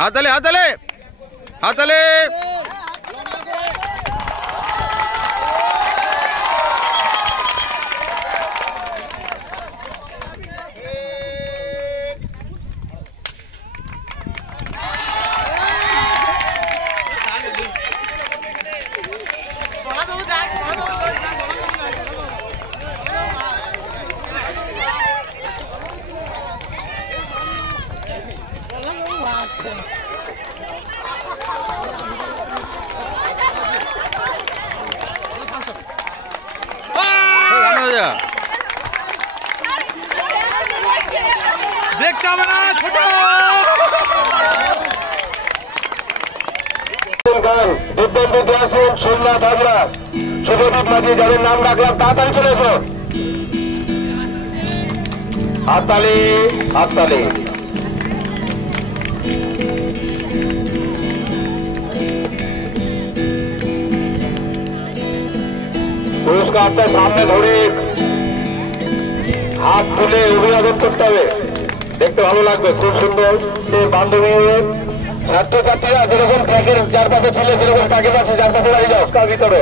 হাততালি হাততালি হাততালি। দেখতে হবে না ছোট দিব্যেন্দু আছেন, সোমনাথ হাজরা, শুভদীপ মাঝি, যাদের নাম ডাকলাম তাড়াতাড়ি চলে এসো। হাততালি হাততালি। পুরস্কার আপনার সামনে ধরে হাত তুলে অভিবাদন করতে হবে, দেখতে ভালো লাগবে। খুব সুন্দর বান্ধবী ছাত্রছাত্রীরা যেরকম ট্র্যাকের চারপাশে ছিল, যেরকম ট্র্যাকের পাশে চারপাশে দাঁড়িয়ে যাও, তার ভিতরে